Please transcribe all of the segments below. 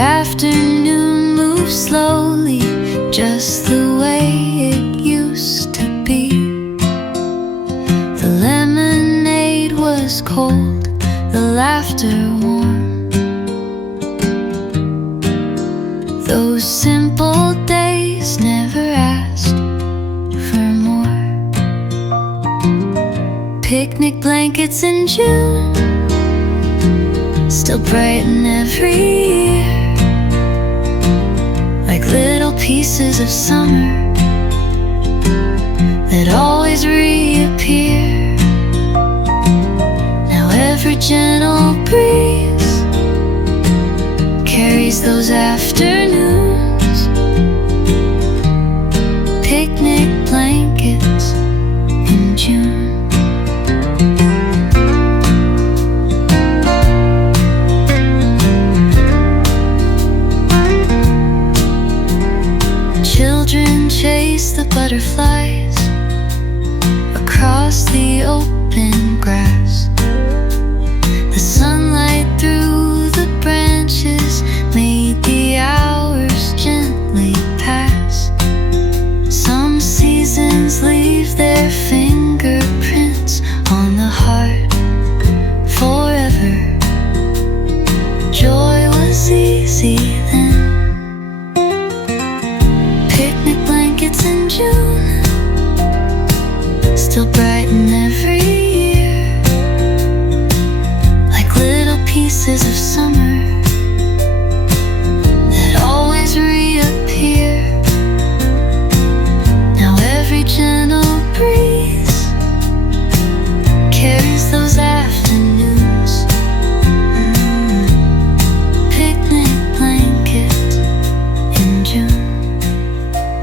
afternoon moves slowly, just the way it used to be. The lemonade was cold, the laughter warm. Those simple days never asked for more. Picnic blankets in June still brighten every year, like little pieces of summer that always reappear. Now every gentle breeze carries those afternoons. Picnic blankets in June. Children chase the butterflies across the open grass. The sunlight through the branches made the hours gently pass. Some seasons leave their fingerprints on the heart forever. Joy was easy then. Picnic blankets in June still brighten every year, like little pieces of summer that always reappear. Now every gentle breeze carries those afternoons. Picnic blanket in June.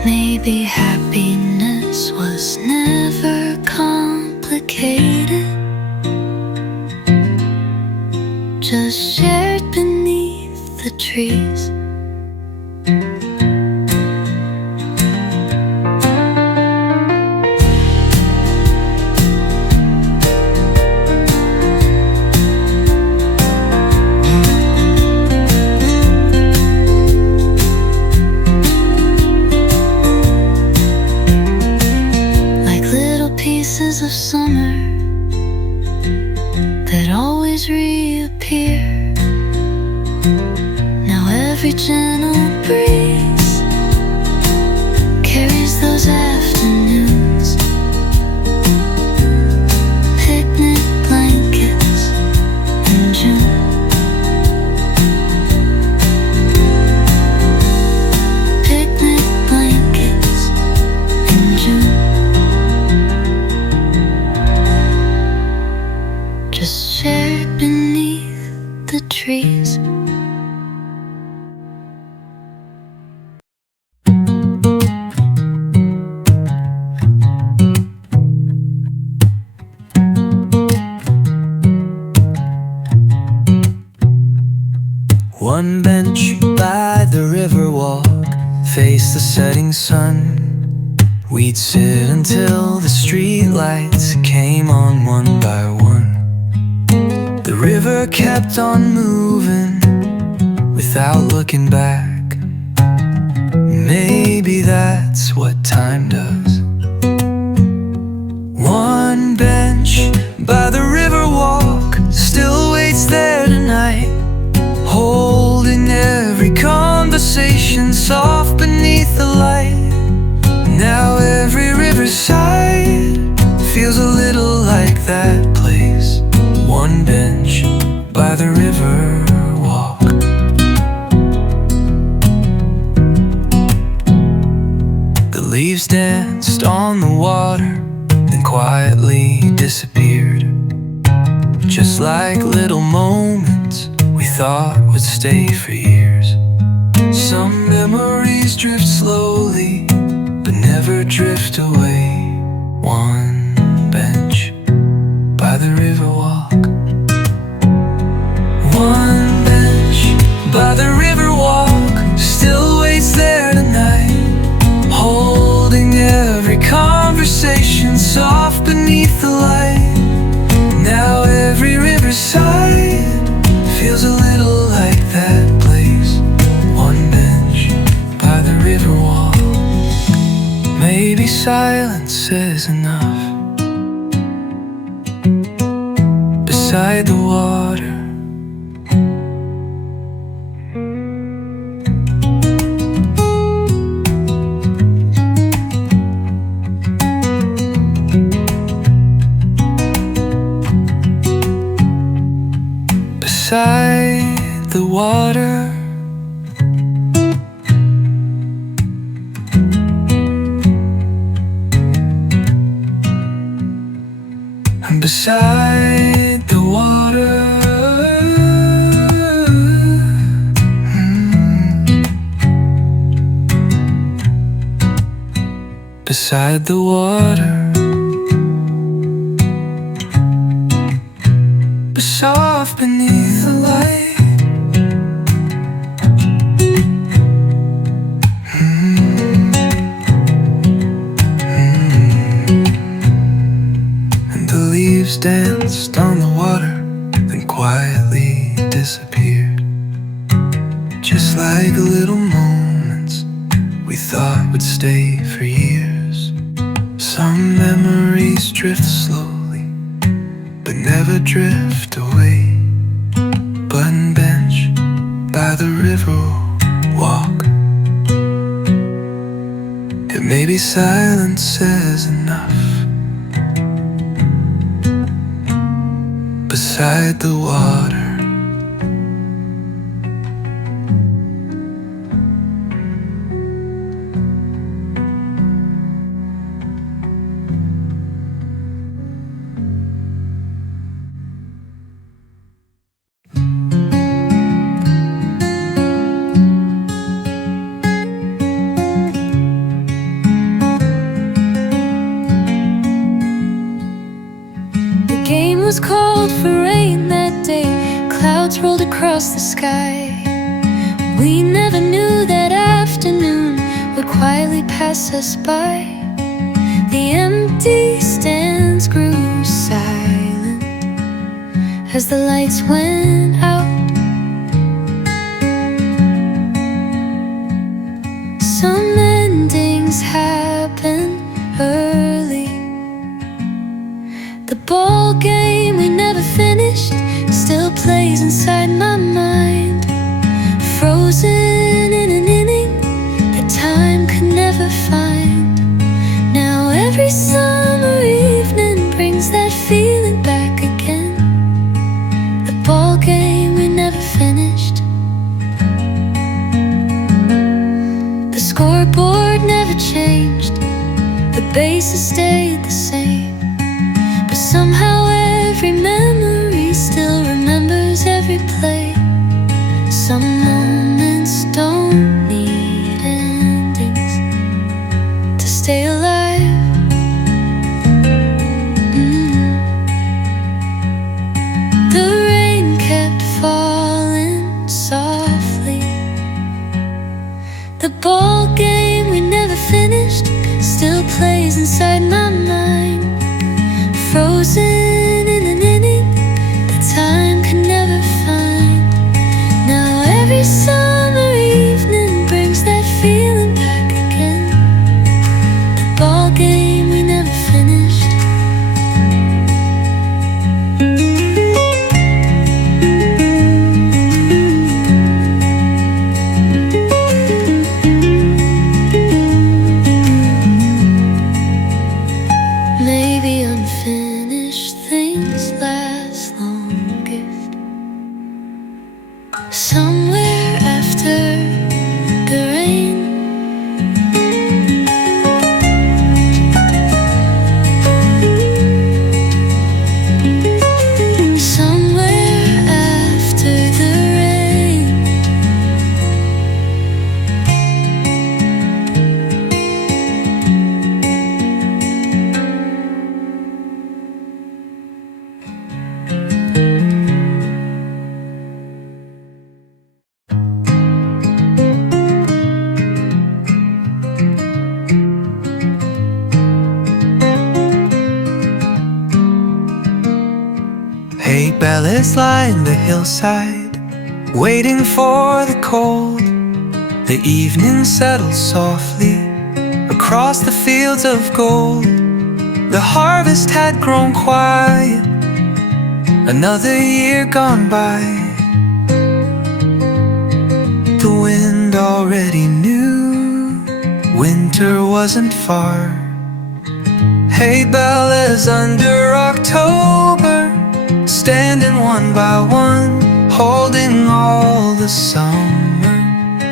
Maybe happiness was never complicated, just shared beneath the trees. Pieces of summer that always reappear. Now every gentle breeze carries those afternoons. Picnic blankets in June. Picnic blankets in June. Just shared beneath the trees. One bench by the river walk faced the setting sun. We'd sit until the street lights came on one by one. The river kept on moving without looking back. Maybe that's what time does. One bench by the river walk still waits there tonight, holding every conversation soft beneath the light. Now every riverside feels a little like that place. One bench by the river walk. The leaves danced on the water, then quietly disappeared, just like little moments we thought would stay for years. Some memories drift slowly, but never drift away. One bench by the river walk. One bench by the river walk still waits there tonight, holding every conversation soft beneath the light. Now every riverside feels a little like that place. silence is enough. Beside the water, beside the water, and beside the water, beside the water, but soft beneath the light. And the leaves danced on the water, then quietly disappeared, just like little moments we thought would stay for years. Some memories drift slowly, but never drift away. Button bench by the river walk. It may be silence is enough. Beside the water, was called for rain that day. Clouds rolled across the sky. We never knew that afternoon would quietly pass us by. The empty stands grew silent as the lights went out. Some endings happen early. The ball game we never finished still plays inside my mind, frozen in an inning that time could never find. Now every summer evening brings that feeling back again. The ball game we never finished. The scoreboard never changed, the bases stayed the same. Somehow every memory still remembers every play. Some moments don't need endings to stay alive. The rain kept falling softly. The ball game we never finished still plays inside my mind, frozen in an inning that time can never find. Now every summer evening brings that feeling back again. The ball game we never finished. Maybe unfinished things last longest somewhere after the rain. Somewhere after the rain. Hay ballets line the hillside, waiting for the cold. The evening settles softly, across the fields of gold. The harvest had grown quiet, another year gone by. The wind already knew winter wasn't far. Hey, Bales under October, standing one by one, holding all the summer.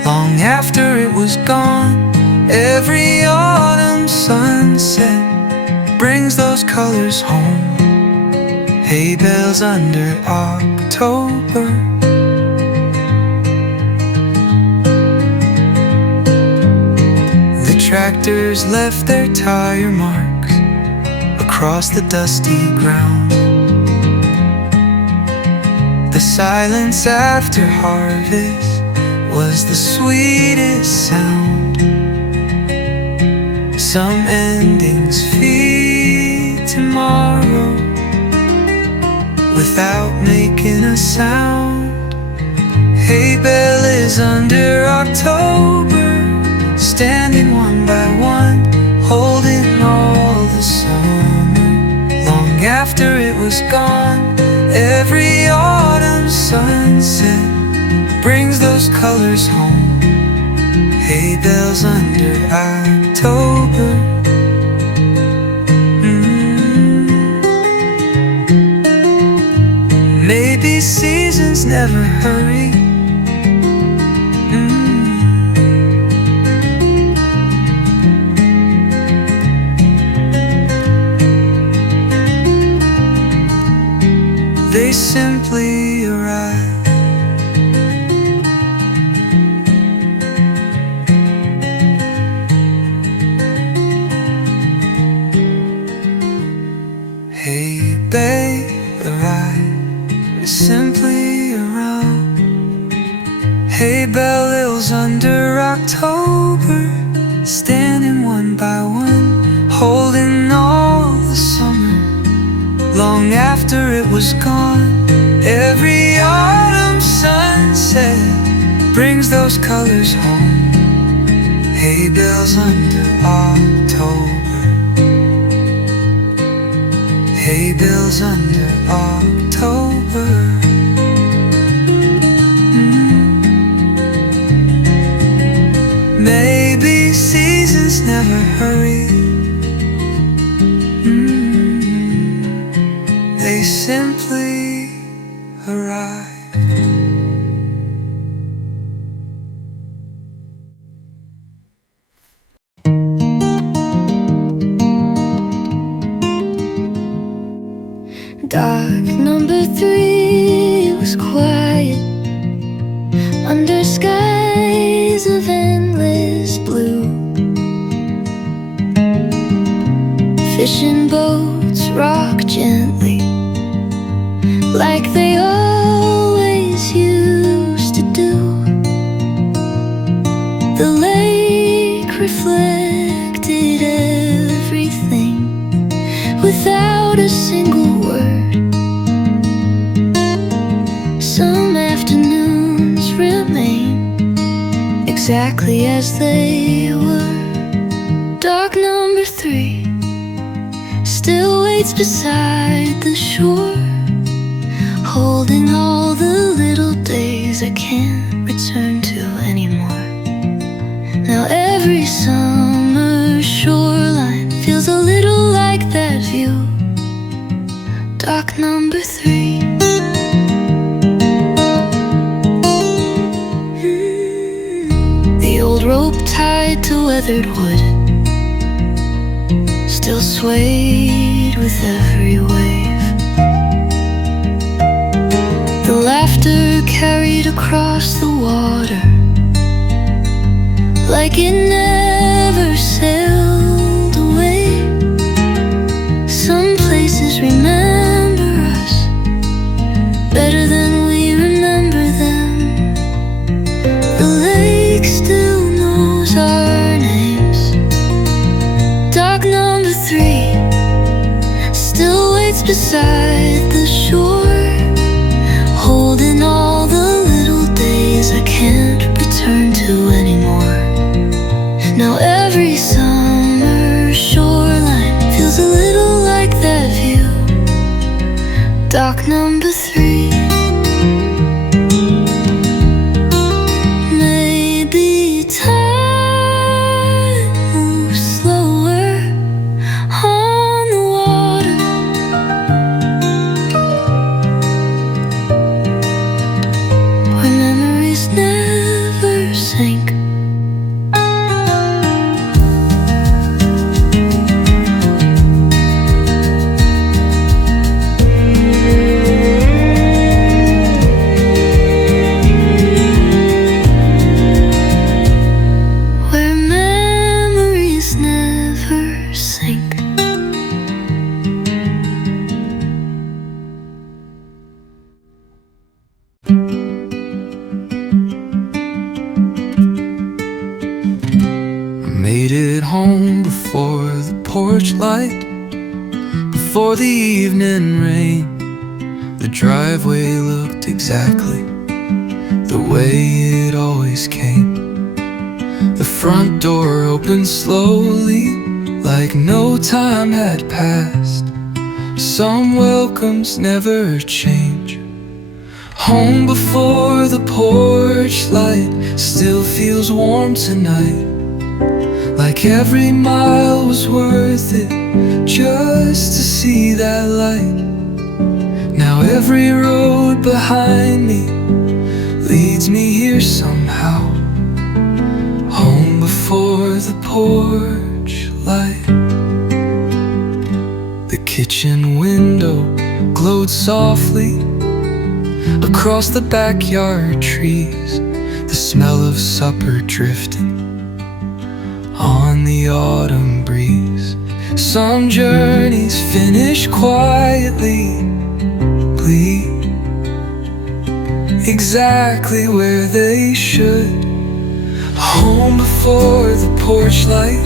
Long after it was gone, every autumn sunset brings those colors home. Hey, Bales under October. The tractors left their tire marks across the dusty ground. The silence after harvest was the sweetest sound. Some endings feed tomorrow without making a sound. Hey, Bales under October, standing one by one, holding all the summer. Long after it was gone, every autumn sunset brings those colors home. Hey, Bales under October. Maybe seasons never hurry. They simply arrive. Hey, babe, arrive. Simply around. Hey, Bales under October, standing one by one, holding all the summer. Long after it was gone, every autumn sunset brings those colors home. Hey, Bales under October. Hey, Bales under October. Maybe seasons never hurry. They simply arrive. Dark number 3 was quiet under skies of endless blue. Fishing boats rock gently like they always used to do. The lake reflected everything without a single word. Some afternoons remain exactly as they were. Dark number 3 still waits beside the shore, holding all the little days I can't return to anymore. Now every summer shoreline feels a little like that view. Dock number 3. The old rope tied to weathered wood still swayed with every wave. The laughter carried across the water like it never sailed away. Some places remember us better than we remember them. The lake still knows our names. Dock number 3 still waits beside the shore, holding all the little days I can't return to anymore. it home before the porch light, before the evening rain. The driveway looked exactly the way it always came. The front door opened slowly, like no time had passed. Some welcomes never change. Home before the porch light still feels warm tonight, like every mile was worth it just to see that light. Now every road behind me leads me here somehow. Home before the porch light. The kitchen window glowed softly across the backyard trees. The smell of supper drifted on the autumn breeze. Some journeys finish quietly, exactly where they should. Home before the porch light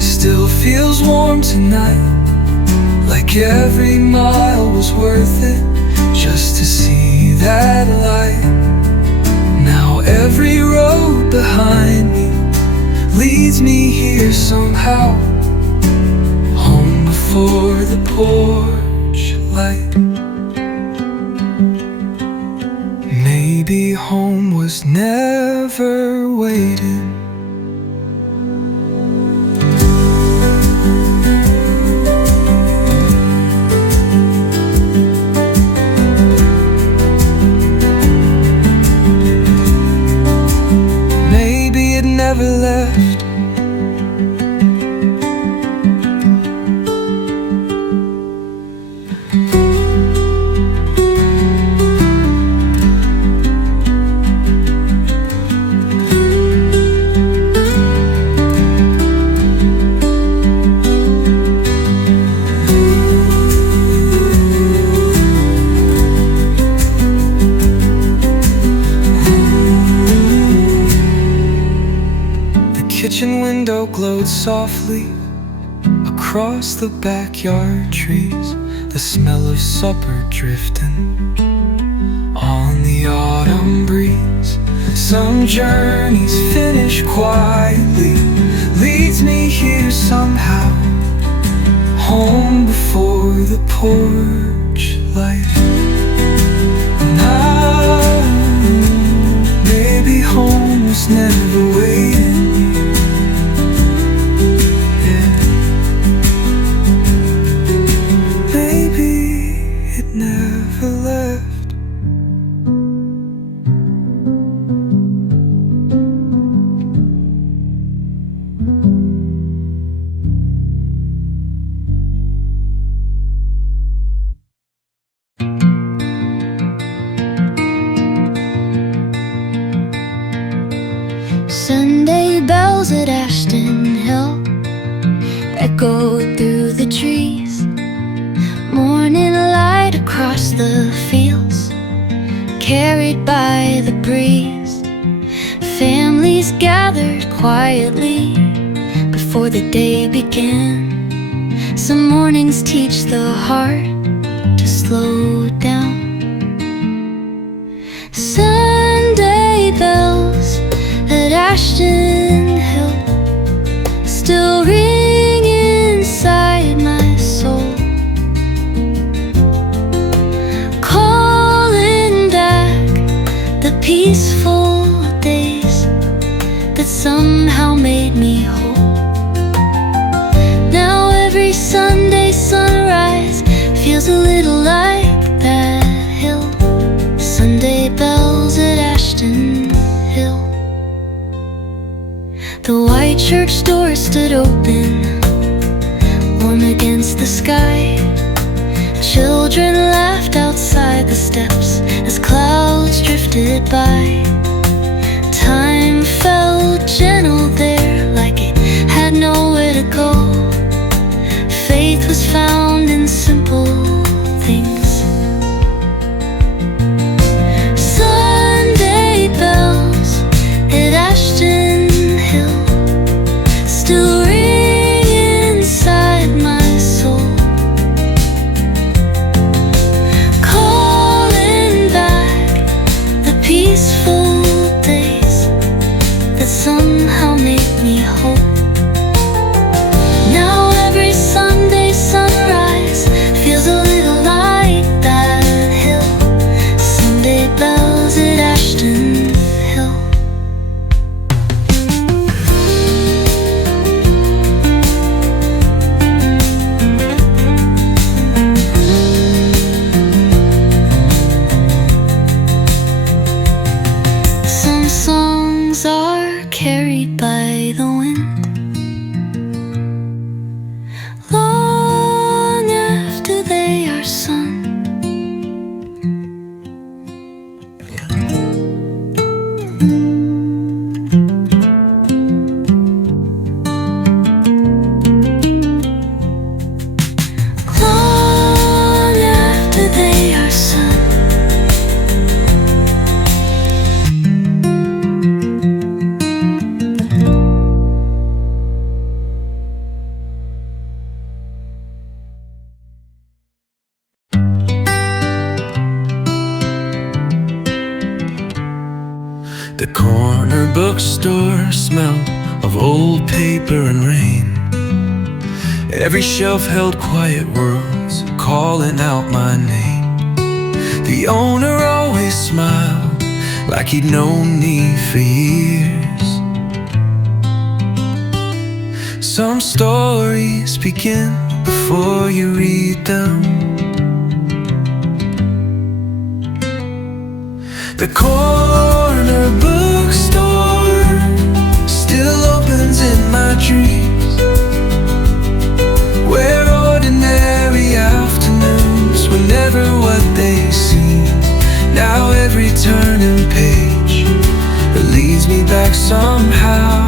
still feels warm tonight, like every mile was worth it just to see that light. Now every road behind me leads me here somehow. Home before the porch light. Maybe home was never waiting. Maybe it never left. Kitchen window glowed softly across the backyard trees. The smell of supper drifting on the autumn breeze. Some journeys finish quietly, leads me here somehow. Home before the porch light. Now, maybe home was never waiting. Sunday bells at Ashton Hill echoed through the trees. Morning light across the fields, carried by the breeze. Families gathered quietly before the day began. Some mornings teach the heart to slow down. Sunday bells at Ashton Hill still ring inside my soul, calling back the peaceful days that somehow made me whole. Now every Sunday sunrise feels a little like that hill. Sunday bells at Ashton Hill. The white church door stood open, warm against the sky. Children laughed outside the steps as clouds drifted by. Time felt gentle there, like it had nowhere to go. Faith was found in simple things. Sunday bells at Ashton Hill still The corner bookstore smell of old paper and rain. Every shelf held quiet words calling out my name. The owner always smiled like he'd known me for years. Some stories begin before you read them. The corner bookstore still opens in my dreams, where ordinary afternoons were never what they seem. Now every turning page that leads me back somehow.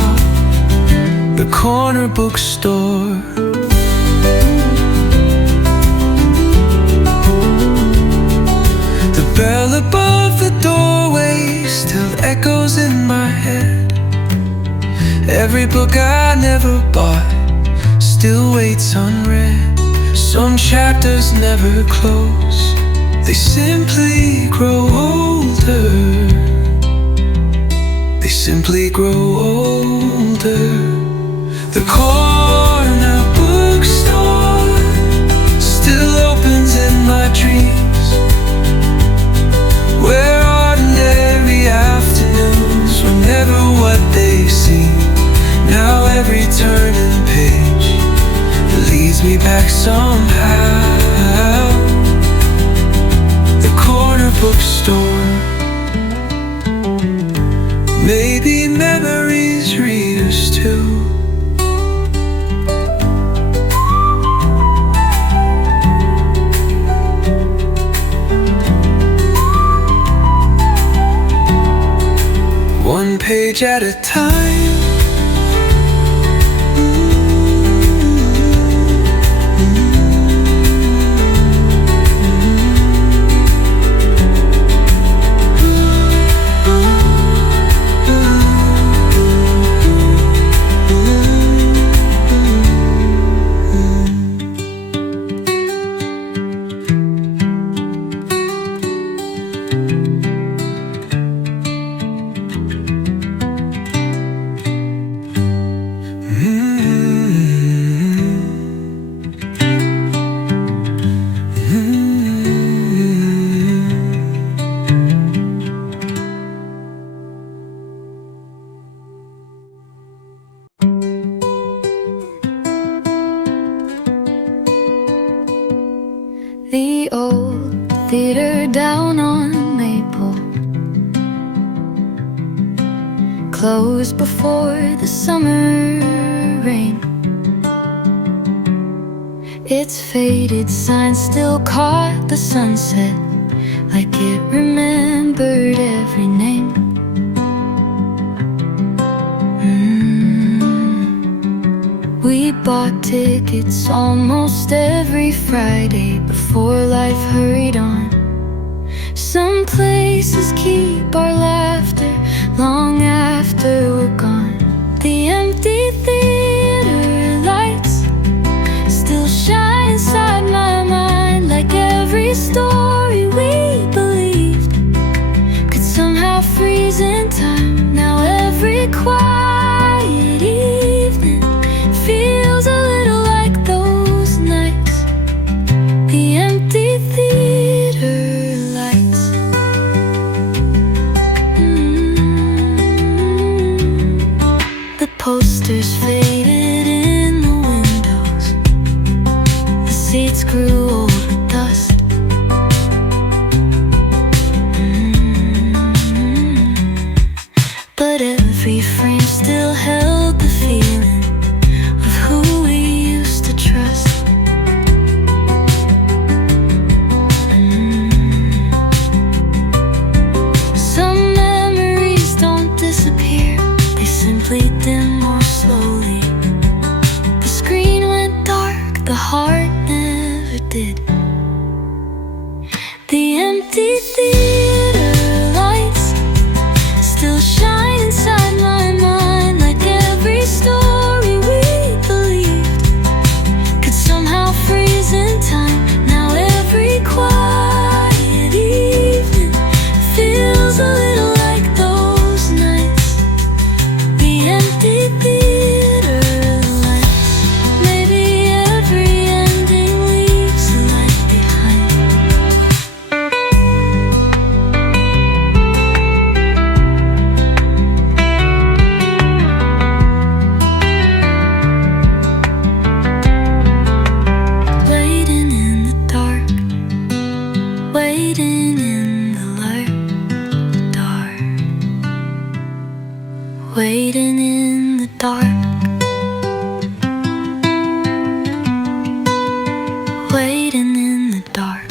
The corner bookstore. The bell above the doorway still echoes in my head. Every book I never bought still waits unread. Some chapters never close, they simply grow older. They simply grow older. The corner bookstore still opens in my dreams, where ordinary afternoons were never what they seem. Now every turning page leads me back somehow. The corner bookstore. Maybe memories read us too. One page at a time. The old theater down on Maple closed before the summer rain. Its faded sign still caught the sunset like it remembered every name. We bought tickets almost every Friday before life hurried on. Some places keep our laughter long after we're gone. The empty theater lights still shine inside my mind, like every story we believed could somehow freeze in time. Now every quiet evening feels a little like those nights. The empty theater lights. The posters faded in the windows. The seats grew old with dust. But every frame still held the feeling of who we used to trust. Some memories don't waiting in the dark, waiting in the dark.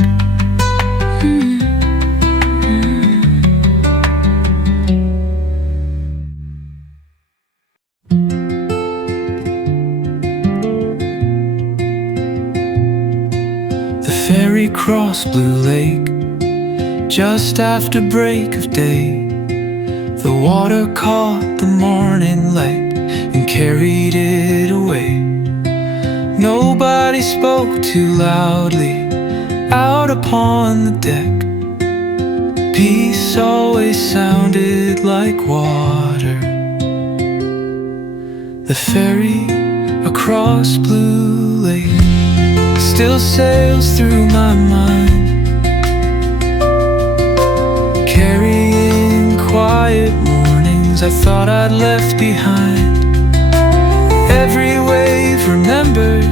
The ferry crossed Blue Lake just after break of day. The water caught the morning light and carried it away. Nobody spoke too loudly out upon the deck. Peace always sounded like water. The ferry across Blue Lake still sails through my mind, carrying quiet mornings I thought I'd left behind. Every wave remembers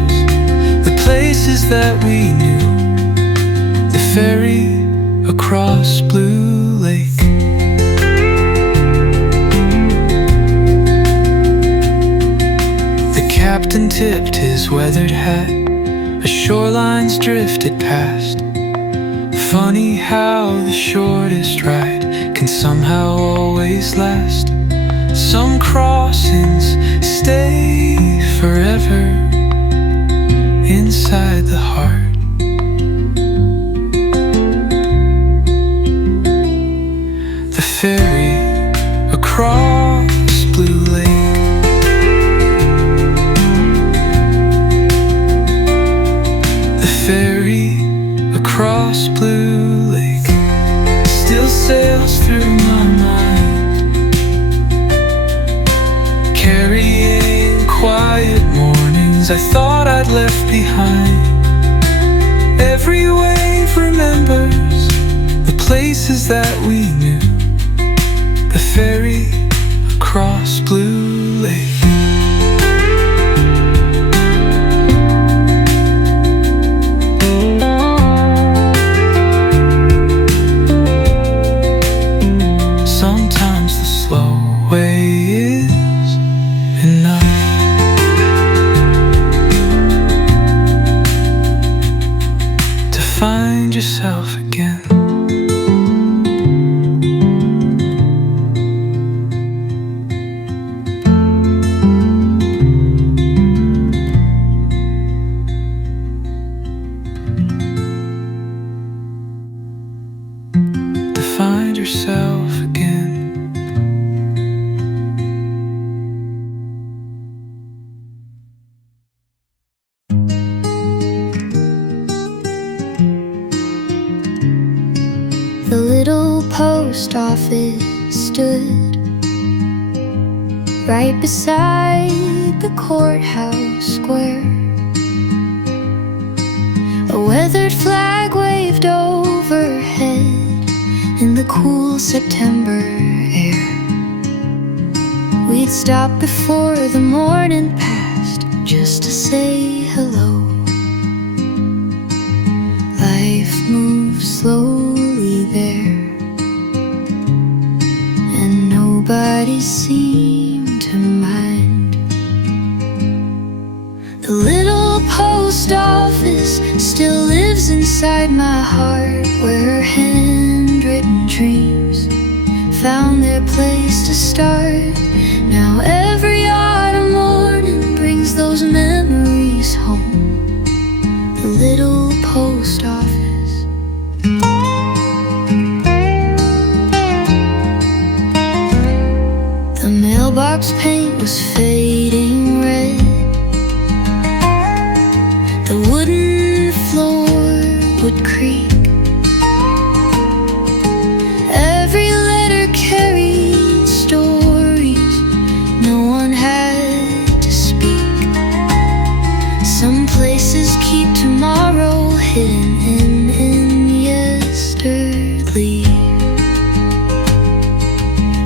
the places that we knew. The ferry across Blue Lake. The captain tipped his weathered hat as shorelines drifted past. Funny how the shortest ride can somehow always last. Some crossings stay forever inside the heart. The ferry across Blue Lake. The ferry across Blue Lake still sails through my mind, carrying quiet mornings I thought I'd left behind. Every wave remembers the places that we knew. The ferry across Blue Lake. Sometimes the slow way is enough. To find yourself again. To find yourself again. The little post office stood right beside the courthouse square. A weathered flag waved overhead in the cool September air. We'd stop before the morning passed just to say hello. Life moves slowly there, and nobody seemed to mind. The little post office still lives inside my heart, where handwritten dreams found their place to start. Now every autumn morning brings those memories home. The little post office. The mailbox paint was fading red. The wooden floor would creak. Every letter carried stories no one had to speak. Some places keep tomorrow hidden in yesterday.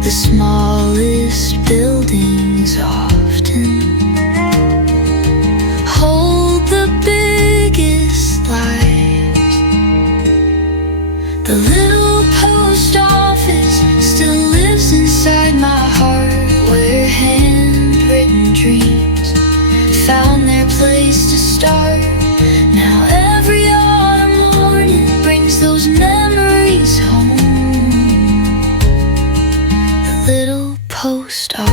The smallest buildings often hold the biggest lives. The little post office still lives inside my heart, where little postcards.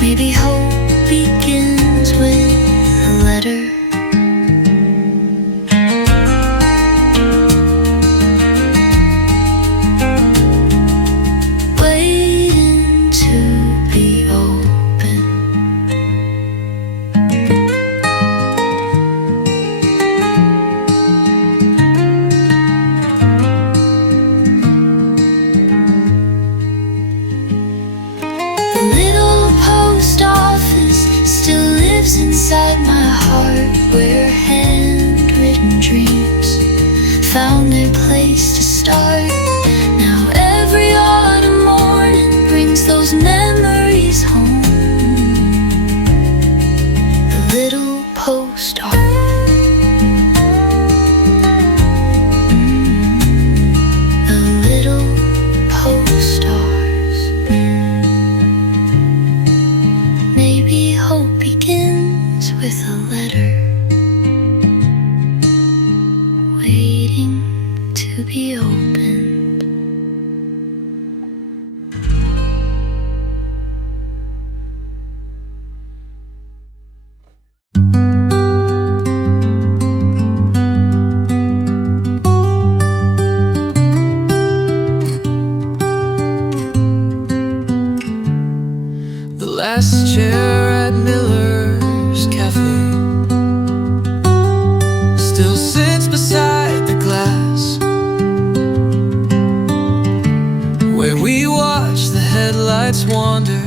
Maybe hope begins with a letter. Waiting to be open. The little post office still lives inside my heart, where handwritten dreams found their place to start. Now every autumn morning brings those memories home. The little post office. The little post office. Maybe hope begins with a letter, waiting to be opened. The last chair at Miller's Cafe still sits beside the glass, where we watch the headlights wander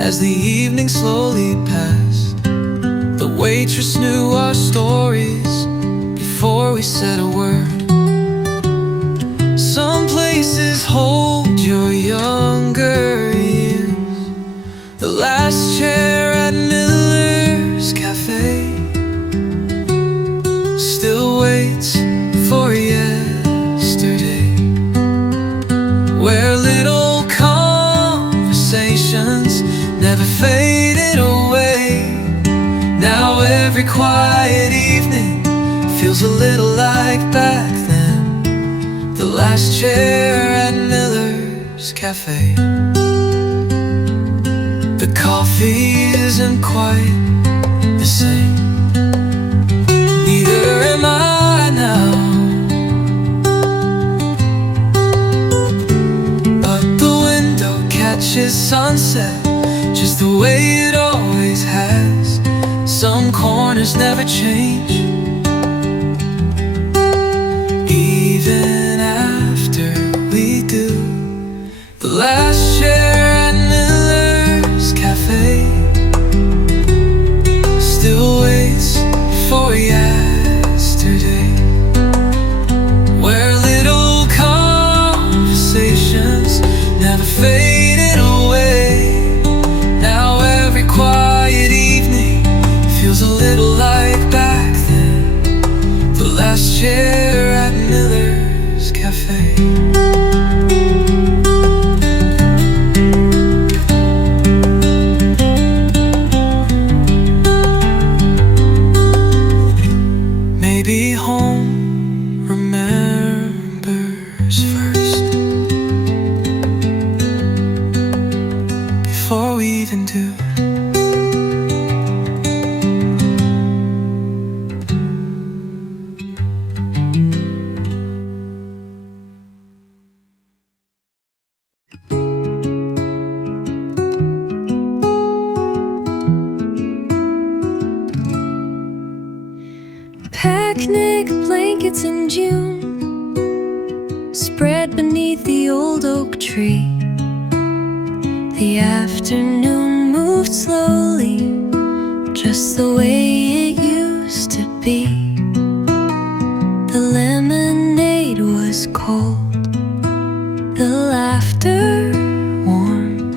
as the evening slowly passed. The waitress knew our stories before we said a word. Some places hold your younger years. The last chair at Miller's Cafe still waits for yesterday, where little conversations never faded away. Now every quiet evening feels a little like back then. The last chair at Miller's Cafe. The coffee isn't quite the same. Neither am I now. But the window catches sunset just the way it always has. Some corners never change, even after we do. The last chair at Miller's Cafe still waits for yesterday, where little conversations never faded away. Now every quiet evening feels a little like back then. The last chair at Miller's Cafe. Maybe home remembers first, before we even do. Picnic blankets in June, spread beneath the old oak tree. The afternoon moved slowly, just the way it used to be. The lemonade was cold, the laughter warm.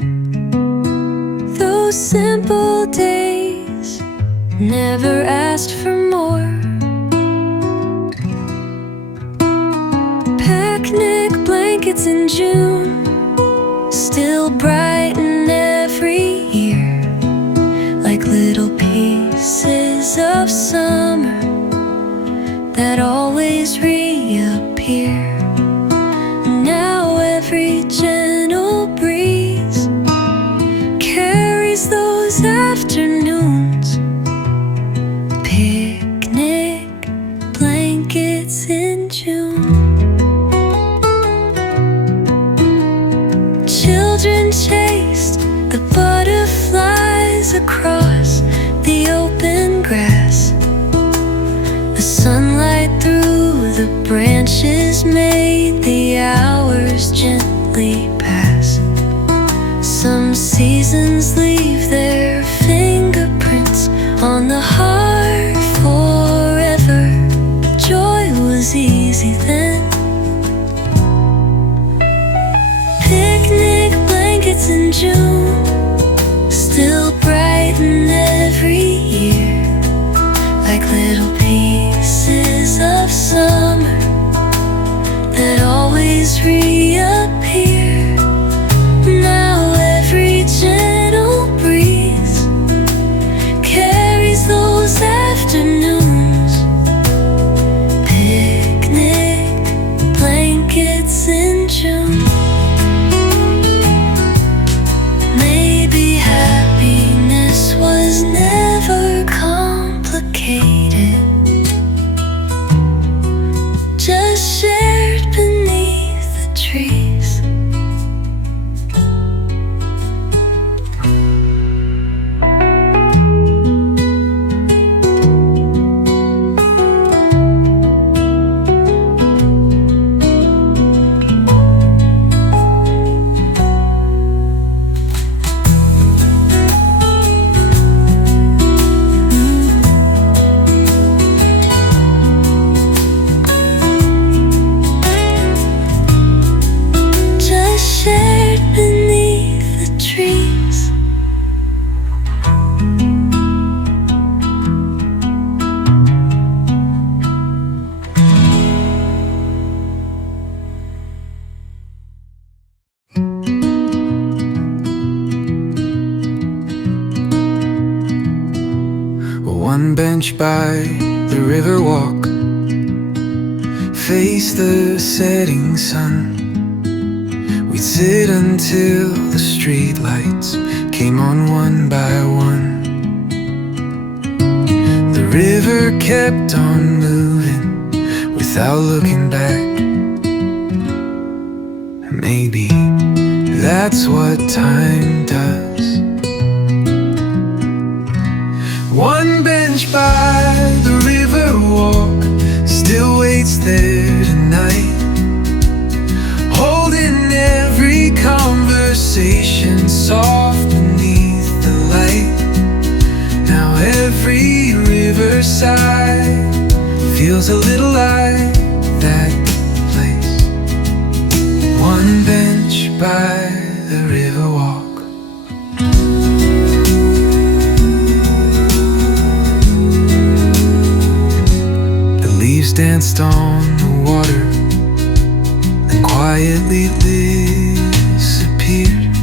Those simple days never asked for more. Picnic blankets in June still brighten every year, like little pieces of summer that always reappear. every gentle breeze carries those afternoons. Picnic blankets in June. Children chased the butterflies across the open grass. The sunlight through the branches made the hours gently pass. Some seasons leave their fingerprints on the heart forever. Joy was easy then. Picnic blankets in June still brighten every year, like little pieces of summer that always reappear. Now every gentle breeze carries those afternoons. Picnic blankets in June. Maybe happiness was never complicated, just shared beneath the trees. Just shared beneath the trees. One bench by the river walk, face the setting sun. We'd sit until the street lights came on one by one. The river kept on moving without looking back. Maybe that's what time does. One bench by the river walk still waits there tonight, holding every conversation soft beneath the light. Now every riverside feels a little like that place. One bench by the river walk. The leaves danced on the water and quietly disappeared,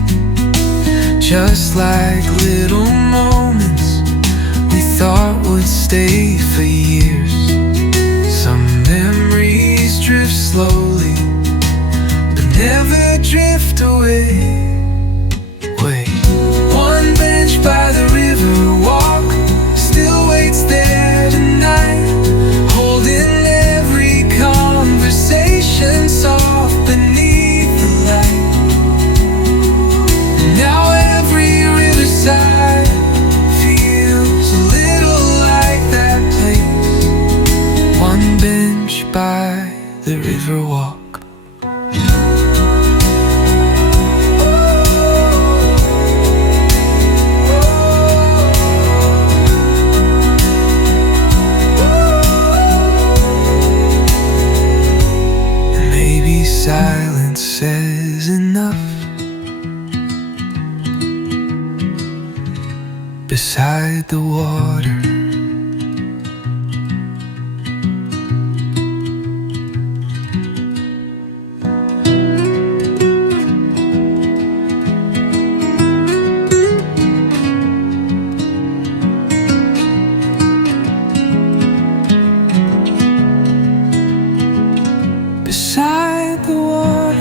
just like little moments we thought would stay for years. Some memories drift slowly, but never drift away. One bench by the river walk still waits there tonight, holding every conversation soft beneath the light. Now every riverside feels a little like that place. One bench by the river walk. Silence says enough beside the water. Beside the water.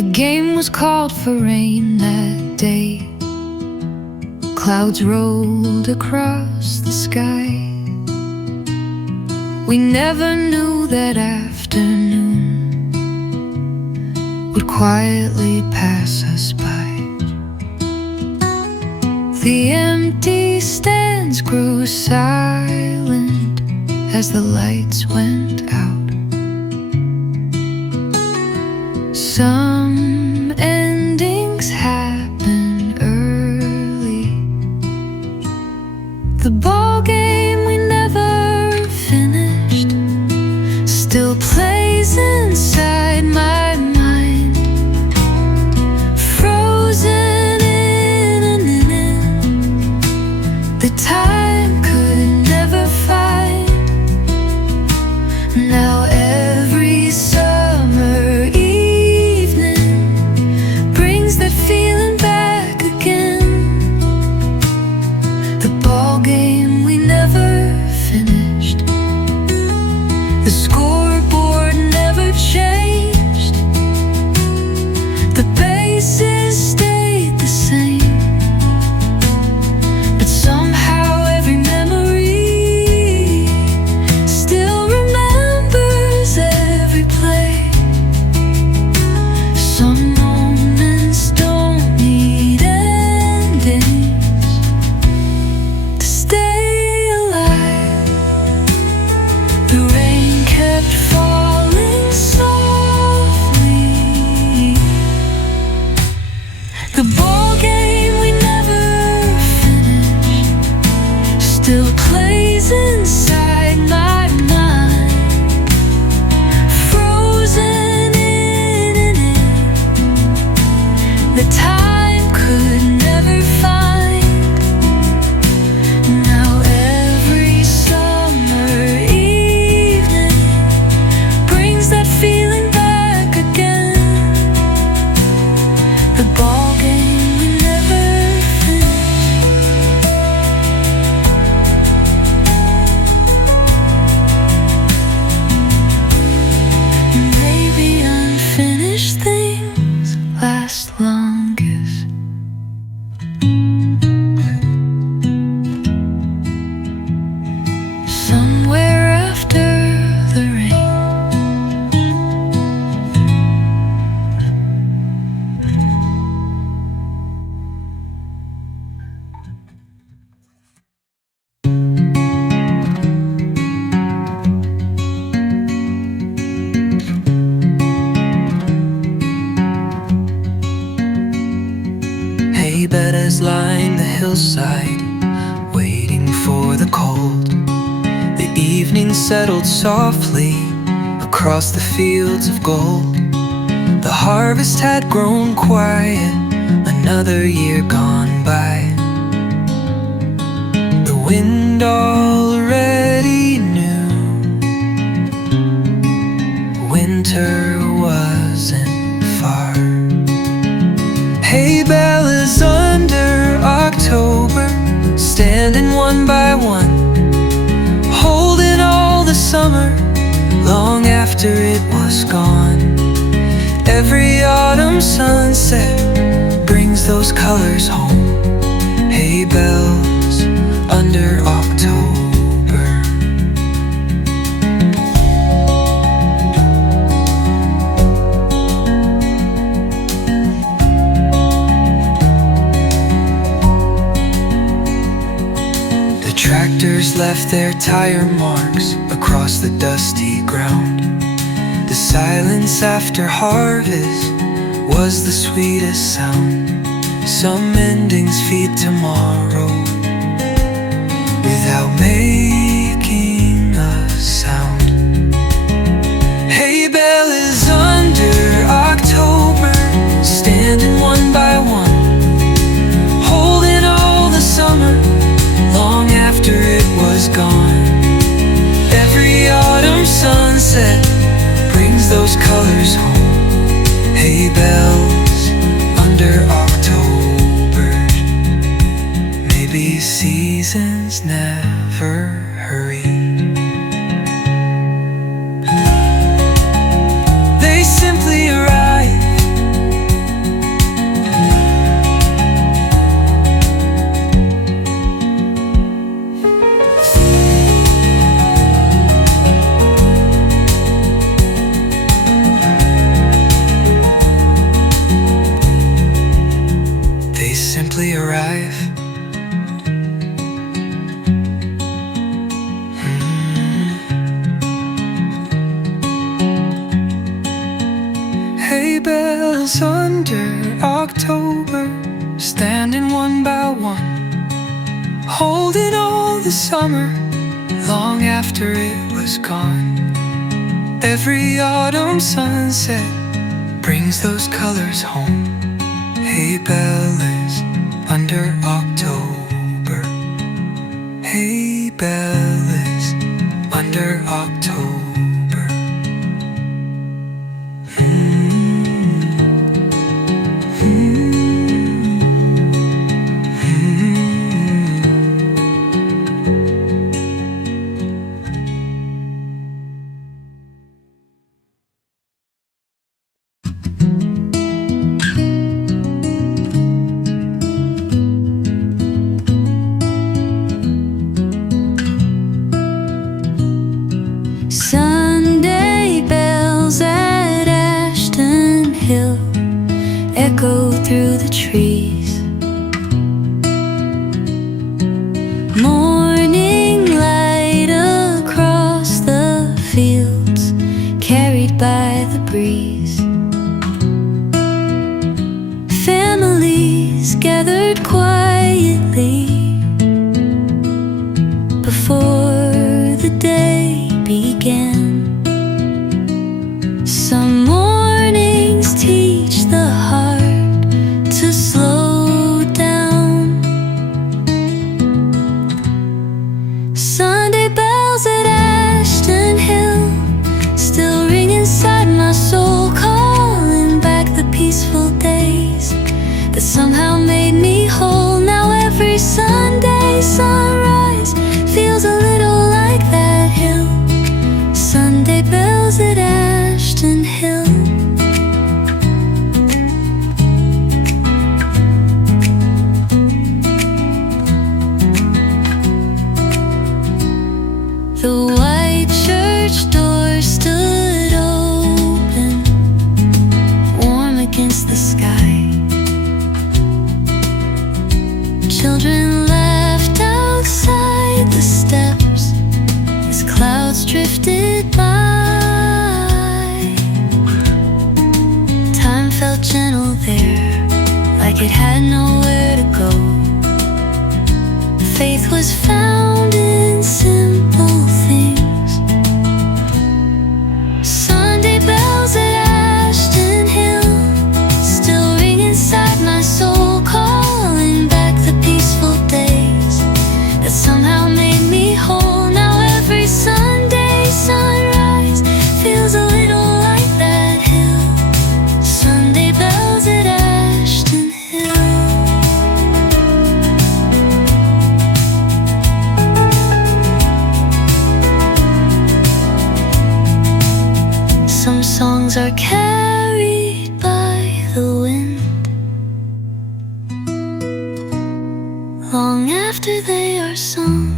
The game was called for rain that day. Clouds rolled across the sky. We never knew that afternoon would quietly pass us by. The empty stands grew silent as the lights went out. Some endings happen early. The ball game we never finished still plays inside my mind, frozen in an inning the time could never find. Now every summer evening brings that feeling back again. The ball game we never finished. The scoreboard never changed. The bases stayed the same. But somehow every memory still remembers every play. Some moments don't need endings to stay alive. The rain kept falling softly. The ball game we never finished still plays inside my mind, frozen in an inning the time could never find. Now every summer evening brings that feeling back again. The ball game we never finished. Maybe unfinished things last longest. Somewhere after the rain. Hay beds line the hillside, waiting for the cold. The evening settled softly across the fields of gold. The harvest had grown quiet, another year gone by. The wind already knew winter wasn't far. Hay bales under October, standing one by one, holding all the summer long after it was gone. Every autumn sunset brings those colors home. Hay bales under October. The tractors left their tire marks across the dusty ground. The silence after harvest was the sweetest sound. Some endings feed tomorrow without making a sound. Hay bale is under October, standing one by one, holding all the summer long after it was gone. Every autumn sunset brings those colors home. Hay bales under October. Maybe seasons never hurry. Hay bales under October, standing one by one, holding all the summer, long after it was gone. Every autumn sunset brings those colors home. Hay bales under October. Hay bales under October. Sunday bells at Ashton Hill echo through the trees. Morning light across the fields, carried by the breeze. Families gathered quietly before the day began. Some mornings teach the heart to slow down. Sunday bells at Ashton Hill still ring inside my soul, calling back the peaceful days that somehow made me whole. Now every Sunday sunrise feels a little like that hill. Sunday bells at Ashton Hill. The white church door stood open, warm against the sky. Children laughed outside the steps as clouds drifted by. Time felt gentle there, like it had nowhere to go. Faith was found in simple things. Sunday bells at Ashton Hill still ring inside my soul, calling back the peaceful days that somehow made me whole. Now every Sunday sunrise feels a little like that hill. Sunday bells at Ashton Hill. Some songs are carried by the wind, long after they are sung.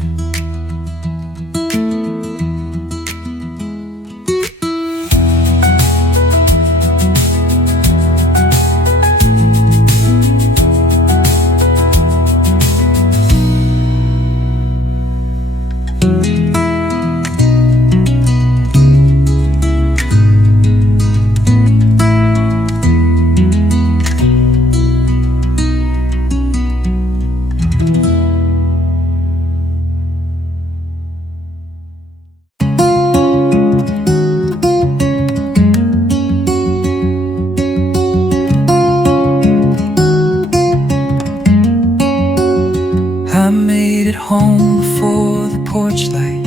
I made it home before the porch light,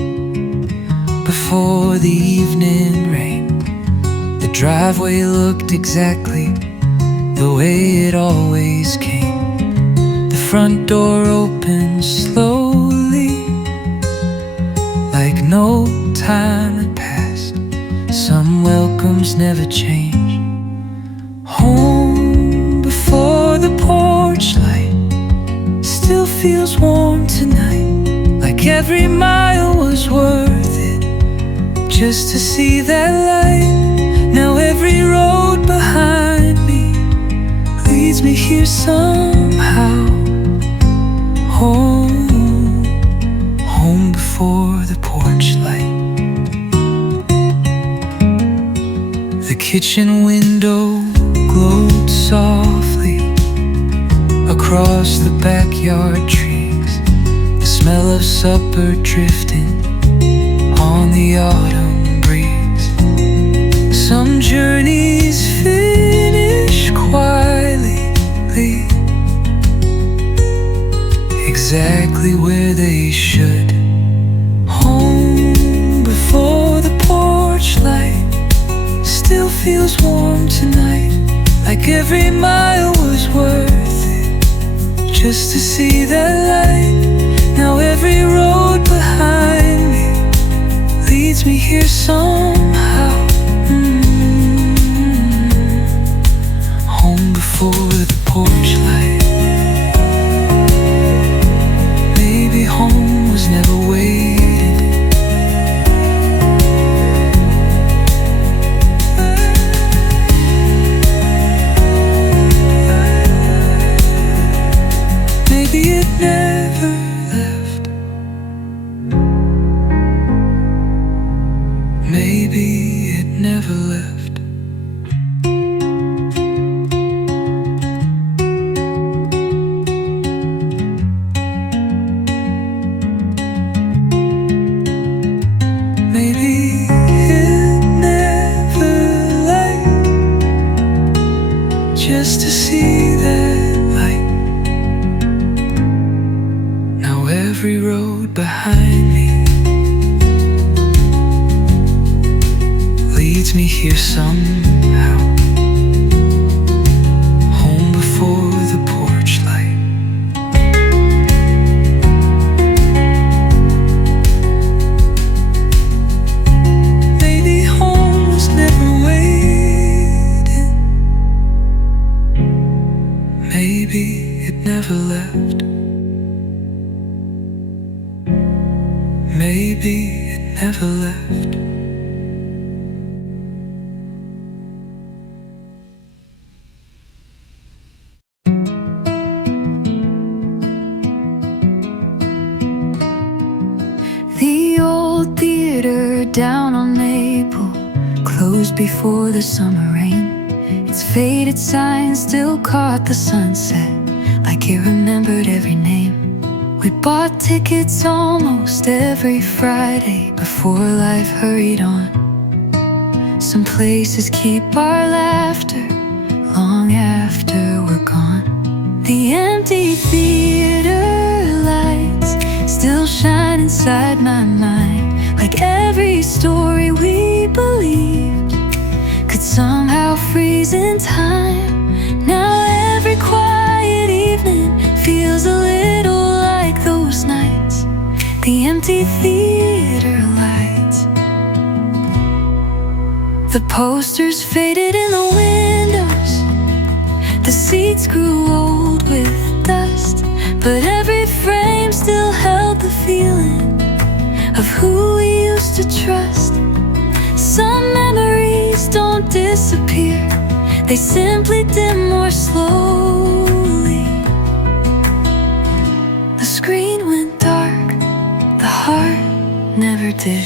before the evening rain. The driveway looked exactly the way it always came. The front door opened slowly, like no time had passed. Some welcomes never change. Home before the porch light still feels warm tonight, like every mile was worth it just to see that light. Now every road behind me leads me here somehow. Home, home before the porch light. The kitchen window glowed softly across the backyard trees. The smell of supper drifting on the autumn breeze. Some journeys finish quietly, exactly where they should. Home before the porch light still feels warm tonight, like every mile was worth it just to see that light. Now every road behind me leads me here somehow. Home before the porch light. Maybe home was never waited. Maybe it never left. Maybe it never left. Maybe it never left, just to see that light. Now every road behind me leads me here somehow. Home before the porch light. Maybe home was never waiting. Maybe it never left. Maybe it never left. The old theater down on Maple closed before the summer rain. Its faded sign still caught the sunset, like it remembered every name. We bought tickets almost every Friday before life hurried on. Some places keep our laughter long after we're gone. The empty theater lights still shine inside my mind, like every story we believed could somehow freeze in time. Now every quiet evening feels a little like those nights, the empty theater lights. The posters faded in the windows, the seats grew old with dust, but every frame still held the feeling of who we used to trust. Some memories don't disappear, they simply dim more slowly. The screen went dark, the heart never did.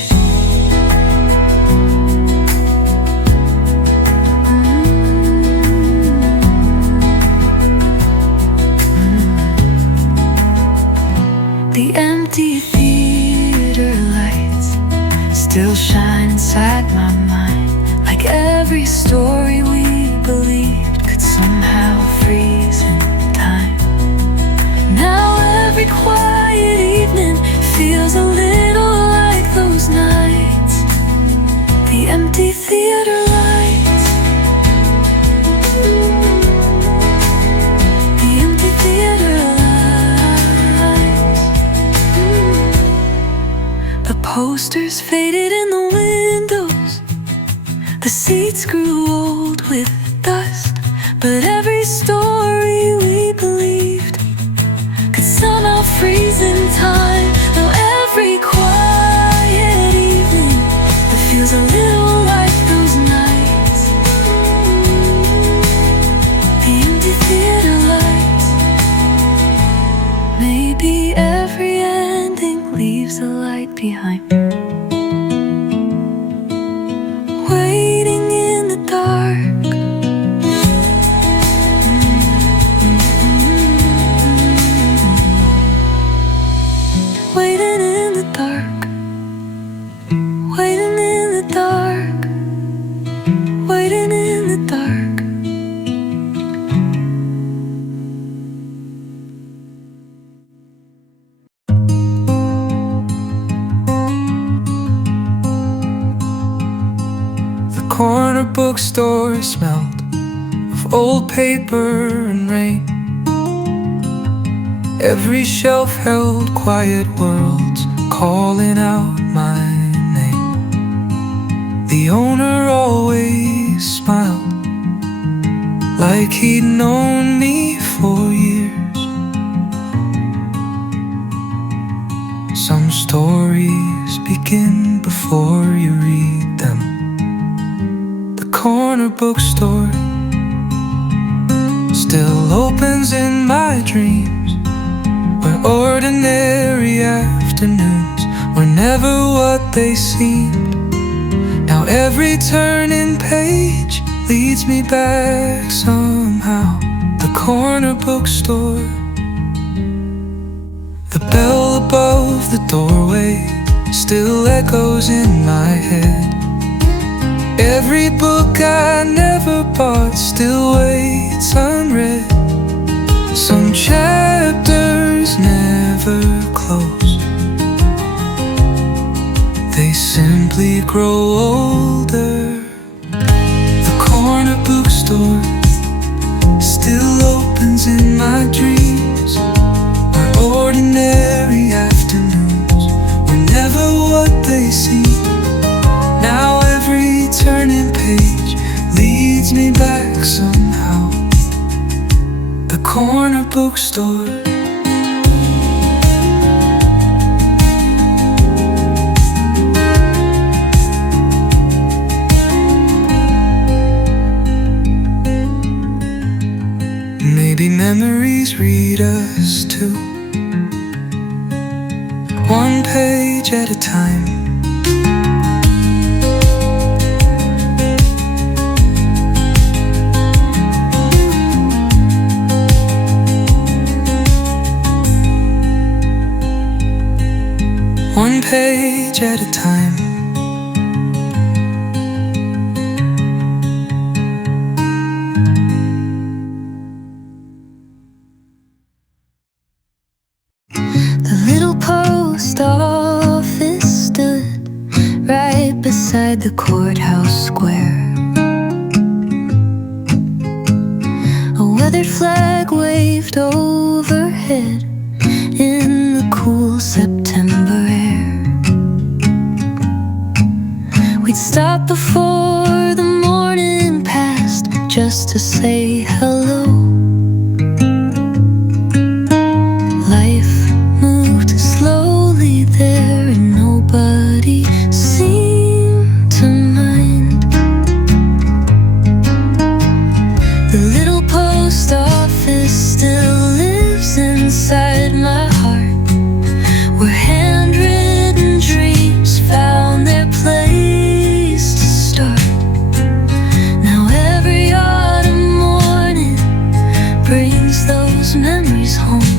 The empty theater lights still shine inside my mind, like every story we believed could somehow freeze in time. Now every quiet evening feels a little like those nights, the empty theater lights. The empty theater lights. The posters faded in the windows, the seats grew old with dust, but every story we believed could somehow freeze in time. Now every quiet evening that feels a little like those nights, the empty theater lights. Maybe every ending leaves a light behind, waiting in the dark. bookstore smelled of old paper and rain. Every shelf held quiet worlds calling out my name. The owner always smiled, like he'd known me for years. Some stories begin before you read them. The corner bookstore still opens in my dreams, where ordinary afternoons were never what they seemed. Now every turning page leads me back somehow. The corner bookstore. The bell above the doorway still echoes in my head. Every book I never bought still waits unread. Some chapters never close, they simply grow older. The corner bookstore still opens in my dreams, where ordinary afternoons were never what they seem. Now every turning page leads me back somehow. The corner bookstore. Maybe memories read us too, one page at a time. One page at a time. The little post office stood right beside the courthouse square. A weathered flag waved overhead in the cool September air. We'd stop before the morning passed just to say hello. Life moved slowly there and nobody seemed to mind. The little post office still lives inside my heart, where handwritten dreams found their place to start. Now every autumn morning brings those memories home.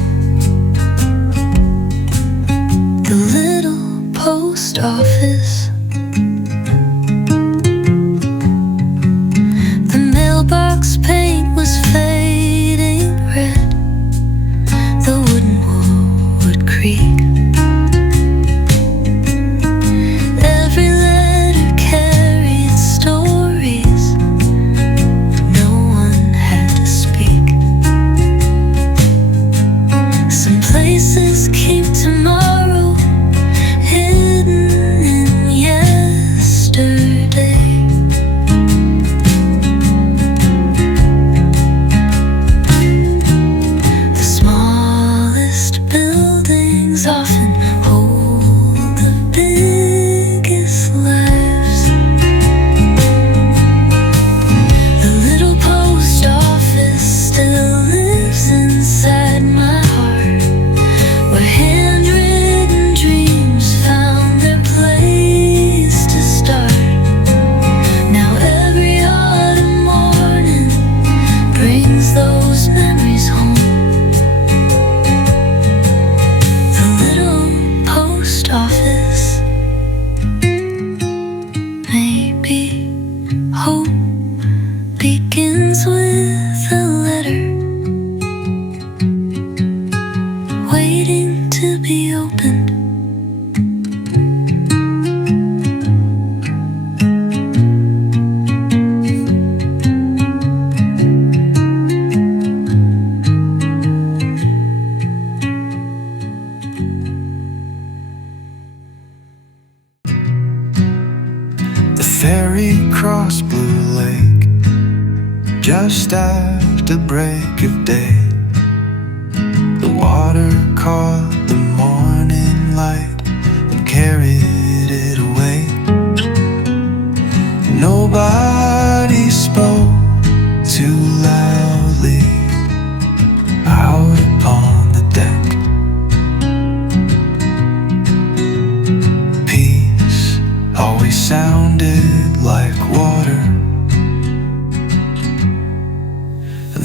The little post office. The mailbox paint was fading red, the wooden wall would creak. Every letter carried stories no one had to speak. Some places keep tomorrow hidden in yesterday. The smallest buildings often hold the biggest lives. The little post office still lives inside my heart, where handwritten dreams found their place to start. Now every autumn morning brings those memories home. The little post office. Maybe hope begins with a letter waiting to be opened. just after break of day. The water caught the morning light and carried it away. Nobody spoke too loudly out upon the deck. Peace always sounded like water.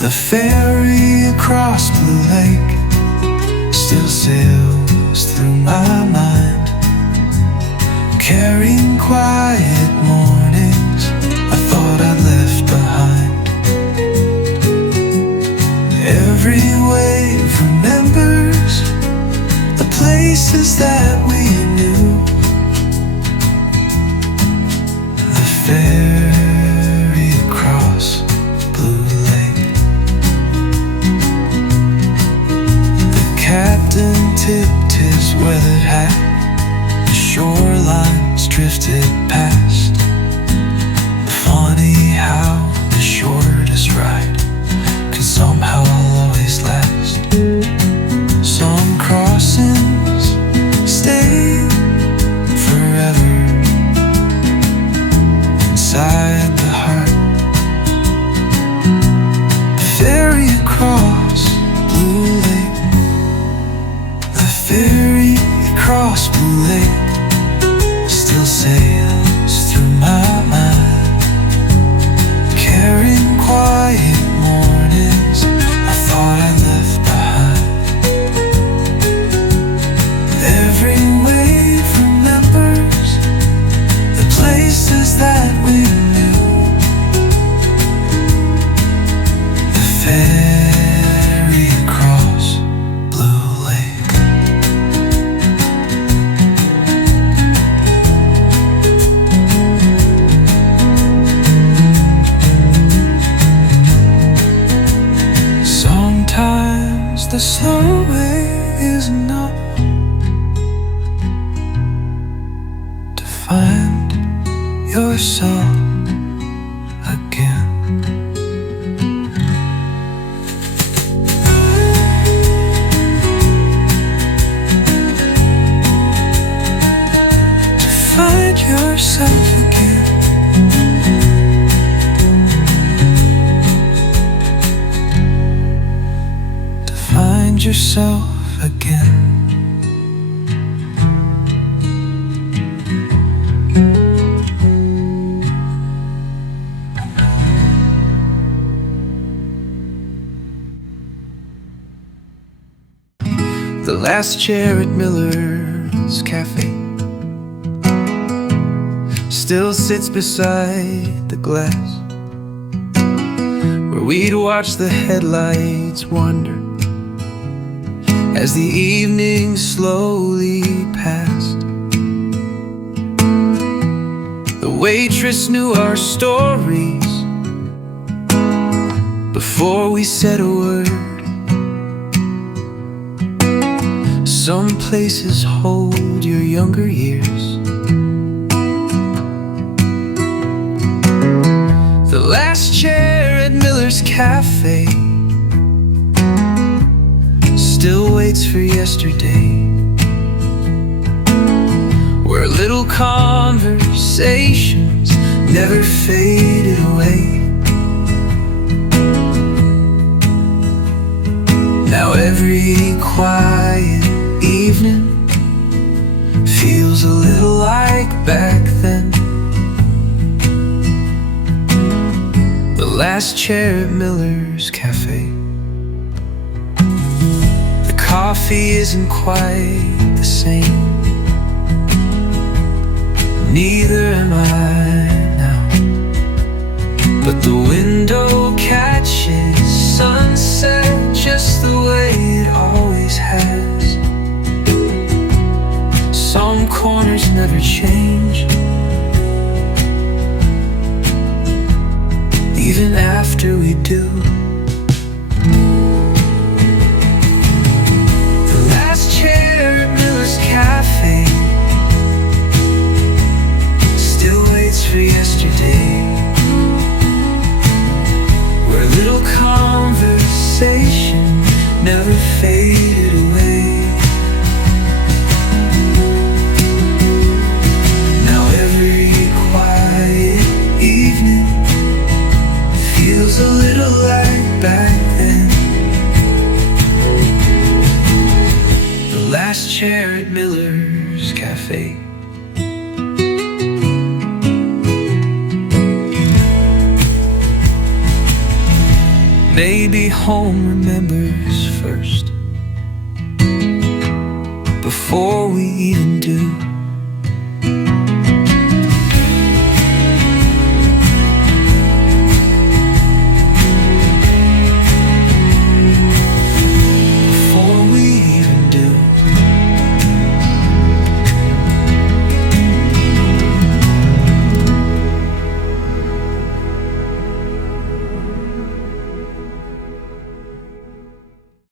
The ferry across Blue Lake still sails through my mind, carrying quiet mornings I thought I'd left behind. Every wave remembers the places that we knew. The ferry across Blue Lake. The captain tipped his weathered hat. The shorelines drifted past. Funny how the shortest ride can somehow always last. Some crossings stay forever inside the heart. The ferry across Blue Lake. The ferry across Blue Lake still sails through my mind, carrying quiet mornings I thought I left behind. Every wave remembers the places that we knew. The ferry across Blue Lake. Sometimes the slow way is enough to find yourself again. To find yourself again. To find yourself again. The last chair at Miller's Cafe still sits beside the glass where we'd watch the headlights wander as the evening slowly passed. The waitress knew our stories before we said a word. Some places hold your younger years. The last chair at Miller's Cafe still waits for yesterday, where little conversations never faded away. Now every quiet evening feels a little like back then. The last chair at Miller's Cafe. The coffee isn't quite the same. Neither am I now. But the window catches sunset just the way it always has. Some corners never change, even after we do. The last chair at Miller's Cafe still waits for yesterday, never faded away. Now every quiet evening feels a little like back then. The last chair at Miller's Cafe. Maybe home remembers first, before we even do.